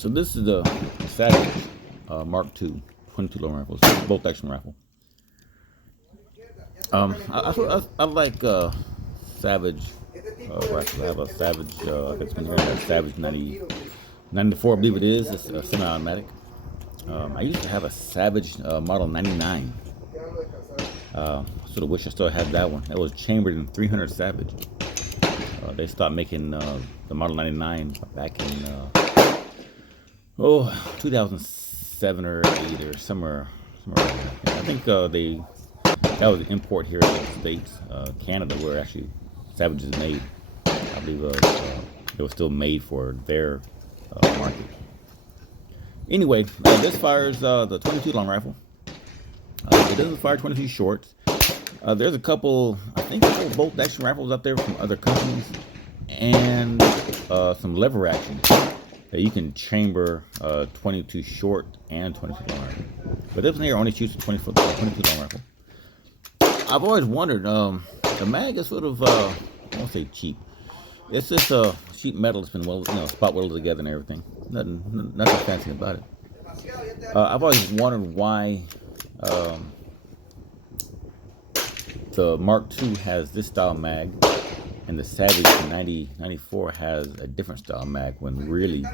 So this is the Savage Mark II 22 long rifles, bolt action rifle. I like Savage rifles. I have a Savage. I guess when I have Savage 94, I believe it is. It's a semi-automatic. I used to have a Savage Model 99. Sort of wish I still had that one. That was chambered in 300 Savage. They stopped making the Model 99 back in 2007 or 8 or somewhere around there. I think that was an import here in the States, Canada, where actually Savage is made. I believe it was still made for their market. Anyway, this fires the 22 long rifle. It doesn't fire 22 shorts. There's a couple bolt action rifles out there from other companies, and some lever action that you can chamber 22 short and 22 long rifle. But this one here only shoots a 22 long rifle. I've always wondered, the mag is sort of, I won't say cheap. It's just sheet metal that's been spot welded together and everything. Nothing fancy about it. I've always wondered why the Mark II has this style mag and the Savage 94 has a different style mag, when really,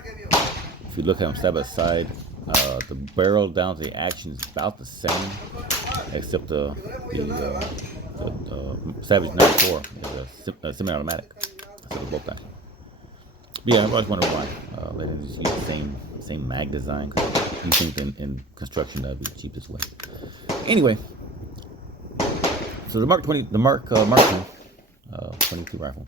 if you look at them side by side, the barrel down to the action is about the same, except the Savage 94 is a semi-automatic. So the bolt action. But yeah, I've always wondered why they didn't just use the same mag design. You think in construction that would be the cheapest way. Anyway, so the Mark II 22 rifle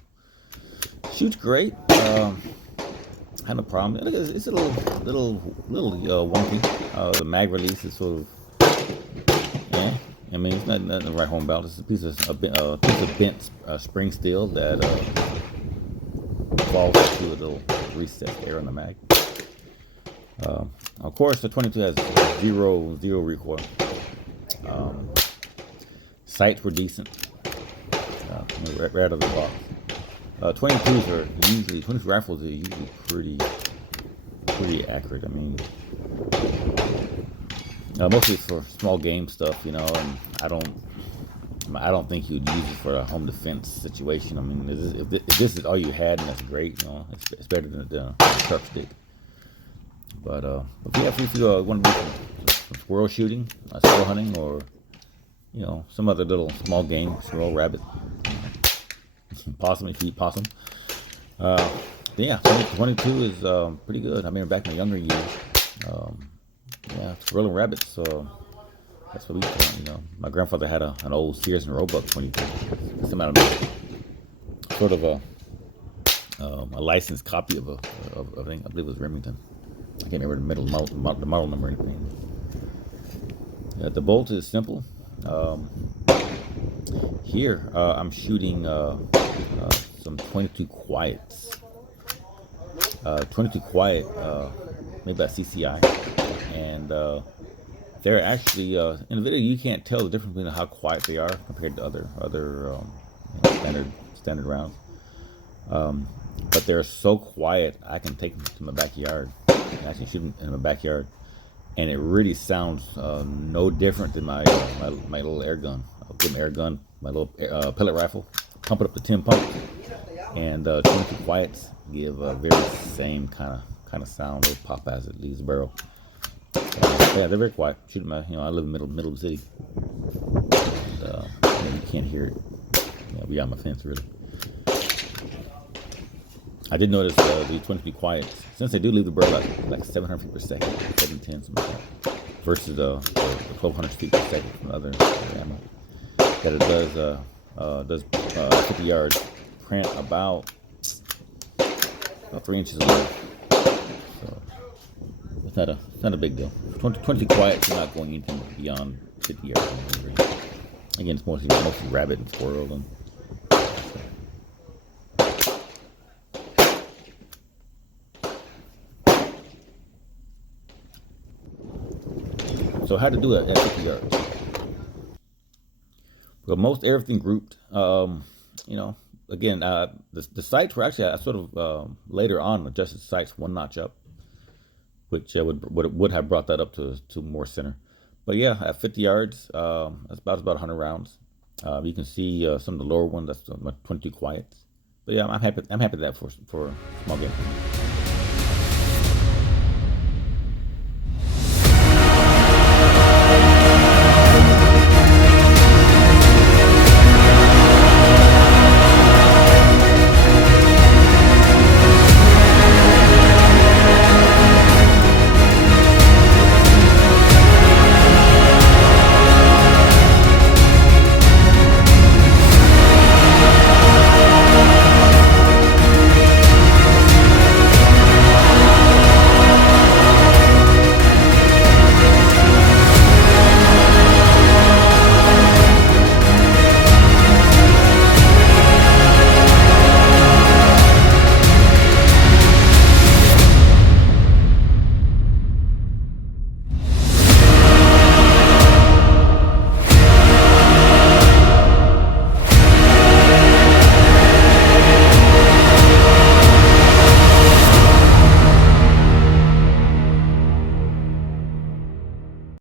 shoots great. Had no problem. It's a little wonky. The mag release is sort of, yeah. I mean, it's not the right home belt. It's a piece of bent spring steel that falls to a little reset there on the mag. Of course, the 22 has zero recoil. Sights were decent, right out of the box. 22 rifles are usually pretty accurate. I mean, mostly for small game stuff, and I don't think you'd use it for a home defense situation. I mean, if this is all you had, and that's great, it's better than the truck stick. But if you want to do some squirrel shooting, squirrel hunting, or some other little small game, squirrel, rabbit, possum if you eat possum. Yeah, 22 is pretty good. I mean, back in my younger years, squirrel and rabbits. That's what we call. My grandfather had an old Sears and Roebuck 22. Some out of sort of a licensed copy of I believe it was Remington. I can't remember the model number or anything. Yeah, the bolt is simple. Here I'm shooting some 22 quiets. 22 quiet, made by CCI, and they're actually in the video you can't tell the difference between how quiet they are compared to other standard rounds. But they're so quiet I can take them to my backyard. I can shoot them in my backyard, and it really sounds no different than my little air gun. I'll give an air gun, my little pellet rifle, pump it up to 10 pumps, and 22 quiets give a very same kind of sound or pop as it leaves the barrel. Yeah, they're very quiet. Shoot them, I live in the middle of the city. And, you can't hear it. Beyond my fence, really. I did notice the 22 quiets, since they do leave the barrel at like 700 feet per second, 710, something like that, versus the 1200 feet per second from other ammo, that it does 50 yards, print about 3 inches away. So it's not a big deal. 20 quiet, you're not going anything beyond 50 yards. Again, it's mostly rabbit and squirrel and. So how to do it at 50 yards? Well, most everything grouped. Again, the sights were actually I sort of later on adjusted the sights one notch up. which would have brought that up to more center. But yeah, at 50 yards, that's about 100 rounds. You can see some of the lower ones. That's 22 quiets. But yeah, I'm happy. I'm happy with that for small game.